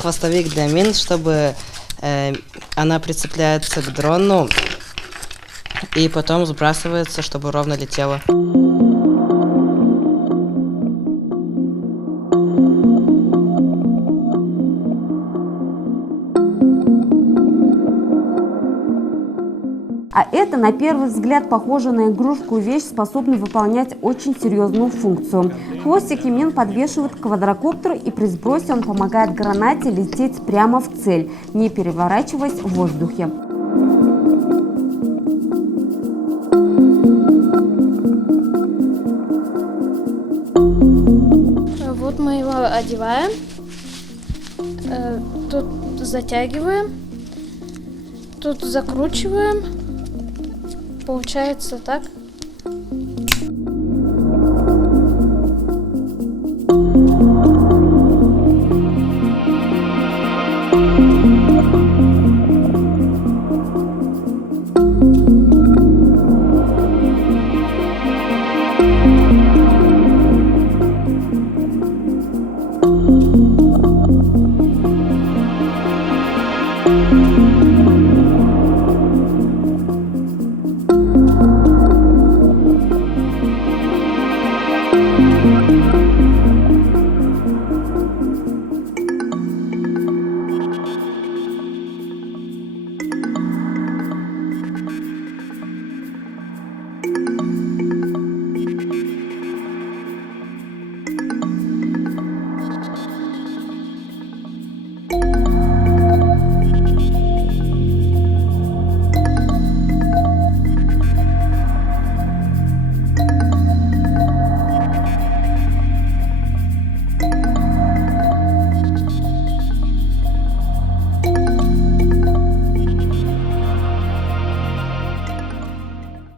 хвостовик для мин, чтобы она прицепляется к дрону и потом сбрасывается, чтобы ровно летела. А это, на первый взгляд, похоже на игрушку вещь, способную выполнять очень серьезную функцию. Хвостики мин подвешивают к квадрокоптеру, и при сбросе он помогает гранате лететь прямо в цель, не переворачиваясь в воздухе. Вот мы его одеваем, тут затягиваем, тут закручиваем. Получается так.